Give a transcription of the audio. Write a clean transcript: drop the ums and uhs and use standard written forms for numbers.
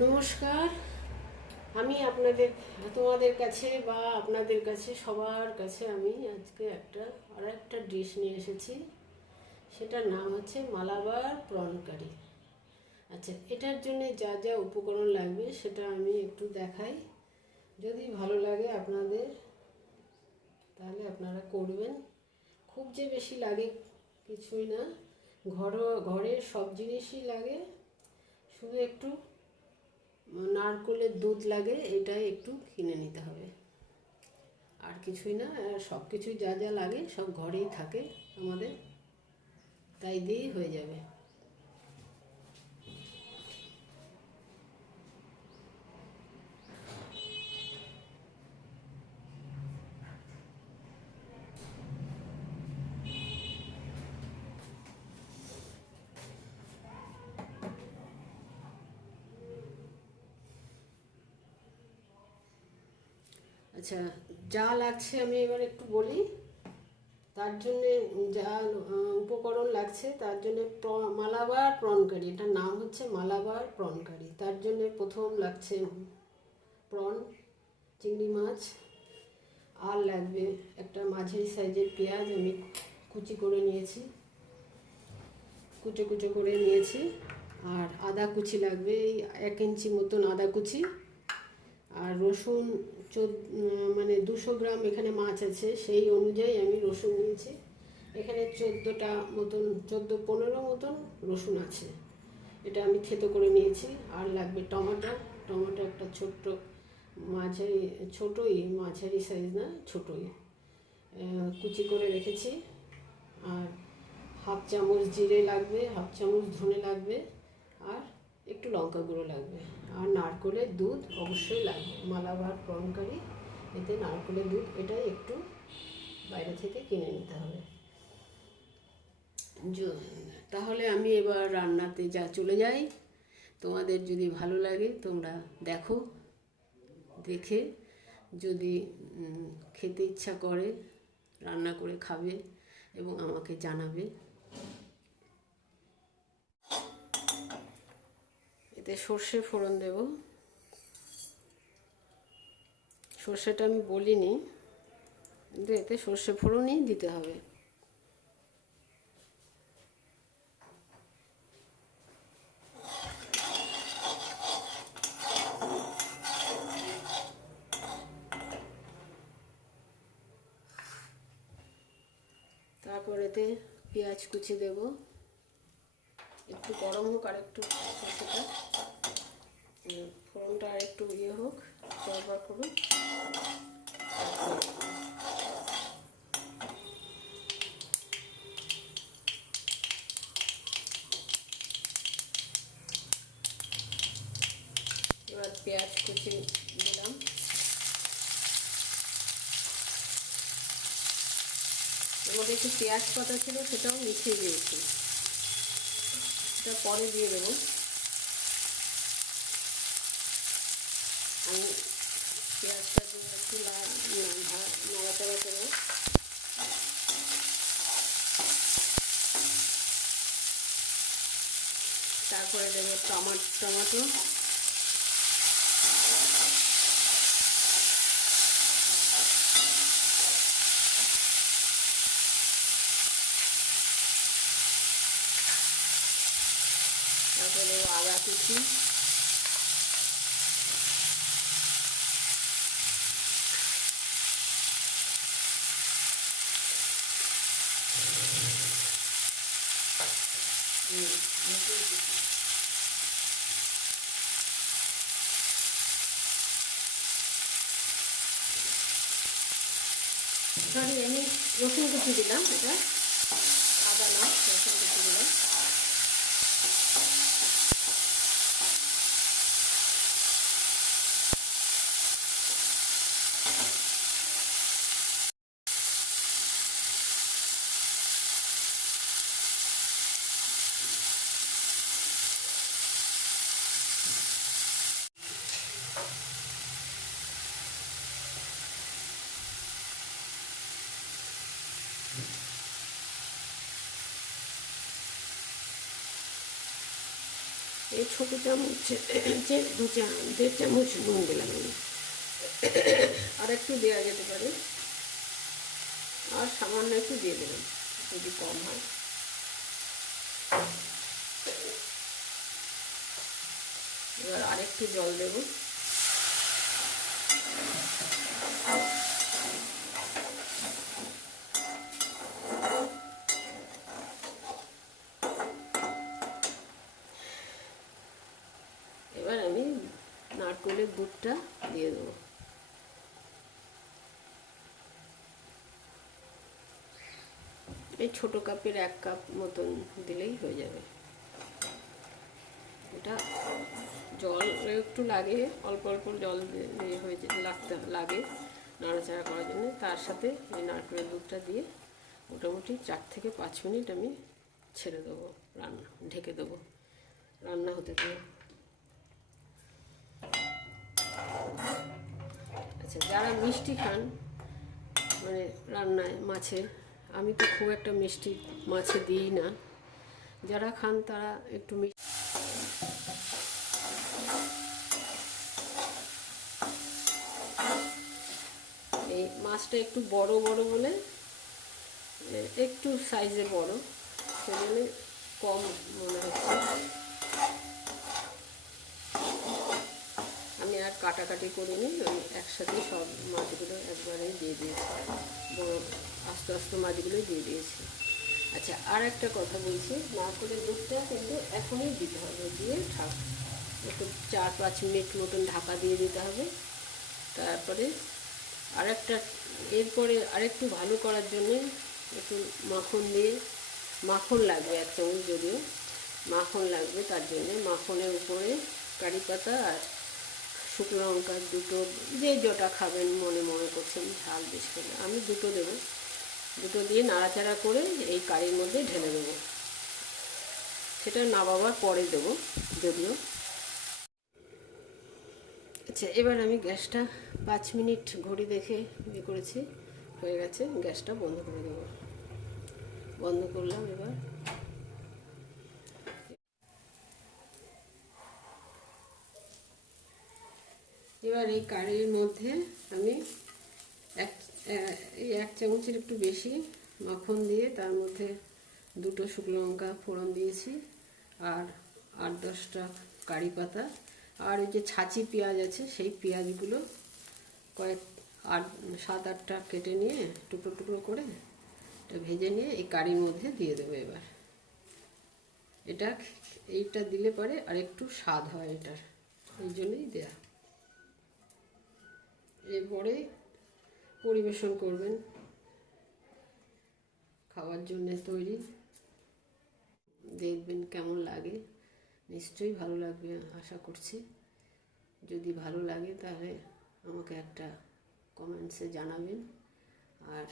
নমস্কার। আমি তোমাদের কাছে বা আপনাদের কাছে সবার কাছে আমি আজকে আরেকটা ডিশ নিয়ে এসেছি। সেটার নাম হচ্ছে মালাবার প্রন কারি। আচ্ছা, এটার জন্য যা যা উপকরণ লাগবে সেটা আমি একটু দেখাই। যদি ভালো লাগে আপনাদের তাহলে আপনারা করবেন। খুব যে বেশি লাগে কিছুই না, ঘরের সব জিনিসই লাগে, শুধু একটু নারকেলের দুধ লাগে, এটাই একটু কিনে নিতে হবে, আর কিছুই না। আর সব কিছুই যা যা লাগে সব ঘরেই থাকে আমাদের, তাই দিয়েই হয়ে যাবে। আচ্ছা, যা লাগছে আমি এবার একটু বলি। তার জন্যে যা উপকরণ লাগছে, তার জন্যে মালাবার প্রন কারি, এটার নাম হচ্ছে মালাবার প্রন কারি। তার জন্যে প্রথম লাগছে প্রন, চিংড়ি মাছ। আর লাগবে একটা মাঝারি সাইজের পেঁয়াজ, আমি কুচি করে নিয়েছি, কুচো কুচো করে নিয়েছি। আর আদা কুচি লাগবে, এই 1 ইঞ্চি মতন আদা কুচি। আর রসুন মানে 200 গ্রাম এখানে মাছ আছে, সেই অনুযায়ী আমি রসুন নিয়েছি। এখানে 14টা মতন, 14-15 মতন রসুন আছে, এটা আমি থেতো করে নিয়েছি। আর লাগবে টমেটো। টমেটো একটা ছোট্ট মাঝারি সাইজ না, ছোটোই কুচি করে রেখেছি। আর 1/2 চামচ জিরে লাগবে, 1/2 চামচ ধনে লাগবে, আর একটু লঙ্কা গুঁড়ো লাগবে। আর নারকেলের দুধ অবশ্যই লাগবে। মালাবার প্রন কারি, এতে নারকেলের দুধ, এটাই একটু বাইরে থেকে কিনে নিতে হবে। তাহলে আমি এবার রান্নাতে চলে যাই। তোমাদের যদি ভালো লাগে তোমরা দেখো, দেখে যদি খেতে ইচ্ছা করে রান্না করে খাবে এবং আমাকে জানাবে। এতে সর্ষে ফোড়ন দেব। সর্ষেটা আমি বলিনি, কিন্তু এতে সর্ষে ফোড়নই দিতে হবে। তারপর এতে পেঁয়াজ কুচি দেব। একটু গরম হোক, আর একটু সর্ষেটা ফোড়নটা আর একটু হোক, ব্যবহার করুন। এবার পেঁয়াজ কুচি দিলাম। এর মধ্যে একটু পেঁয়াজ পাতা ছিল, সেটাও মিশিয়ে দিয়েছি, এটা পরে দিয়ে দেবো। আমি পেঁয়াজটা দিয়ে একটু নাড়াচাড়া করবো। তারপরে দেবো টমেটো। তারপরে দেবো আদা কুচি। সরি, আমি রসুন কুচি দিলাম, এটা আদা না, রসুন কুচি দিলাম। এই ছোটো চামচ যে 1.5 চামচ নুন দিলাম আমি। আর একটু দেওয়া যেতে পারে, আর সামান্য একটু দিয়ে দেবেন যদি কম হয়। এবার আরেকটু জল দেব। এবার আমি নারকেলের দুধটা দিয়ে দেবো। এই ছোটো কাপের 1 কাপ মতন দিলেই হয়ে যাবে। এটা জল একটু লাগে, অল্প অল্প জল হয়ে লাগে নাড়াচাড়া করার জন্য। তার সাথে এই নারকেলের দুধটা দিয়ে মোটামুটি 4 থেকে 5 মিনিট আমি ছেড়ে দেবো, ঢেকে দেবো, রান্না হতে দেবো। আচ্ছা, যারা মিষ্টি খান মানে রান্নায় মাছে, আমি তো খুব একটা মিষ্টি মাছে দিই না, যারা খান তারা একটু এই মাছটা একটু বড় বড় বলে, একটু সাইজে বড়, সেজন্য কম মনে হচ্ছে। আমি আর কাটাকাটি করিনি, আমি একসাথে সব মাছগুলো একবারেই দিয়ে দিয়েছি, বড় আস্তে আস্তে মাছগুলোই দিয়ে দিয়েছি। আচ্ছা, আর একটা কথা বলছি, নারকেলের দুধটা কিন্তু এখনই দিতে হবে, দিয়ে একটু 4-5 মিনিট মতন ঢাকা দিয়ে দিতে হবে। তারপরে এরপরে আরেকটু ভালো করার জন্যে একটু মাখন দিয়ে, মাখন লাগবে 1 চামচ, যদিও মাখন লাগবে, তার জন্যে মাখনের উপরে কারি পাতা আর শুকনো লঙ্কা দুটো, যে যটা খাবেন মনে করছেন ঝাল বেশি করে, আমি 2টো দেবো। 2টো দিয়ে নাড়াচাড়া করে এই কারির মধ্যে ঢেলে দেবো। সেটা নামাবার পরে দেবো যদিও। আচ্ছা, এবার আমি গ্যাসটা 5 মিনিট ঘড়ি দেখে করেছি, হয়ে গেছে, গ্যাসটা বন্ধ করে দেবো। বন্ধ করলাম। এবার এই কারির মধ্যে আমি এই 1 চামচের একটু বেশি মাখন দিয়ে, তার মধ্যে 2টো শুকনো লঙ্কা ফোড়ন দিয়েছি, আর 8-10টা কারি পাতা, আর ওই যে ছাঁচি পেঁয়াজ আছে, সেই পেঁয়াজগুলো 7-8টা কেটে নিয়ে টুকরো টুকরো করে এটা ভেজে নিয়ে এই কারির মধ্যে দিয়ে দেবো। এবার এইটা দিলে পরে আর একটু স্বাদ হয় এটার, এই জন্যই দেয়া। এরপরে পরিবেশন করবেন, খাওয়ার জন্য তৈরি। দেখবেন কেমন লাগে, নিশ্চয়ই ভালো লাগবে আশা করছি। যদি ভালো লাগে তাহলে আমাকে একটা কমেন্টসে জানাবেন। আর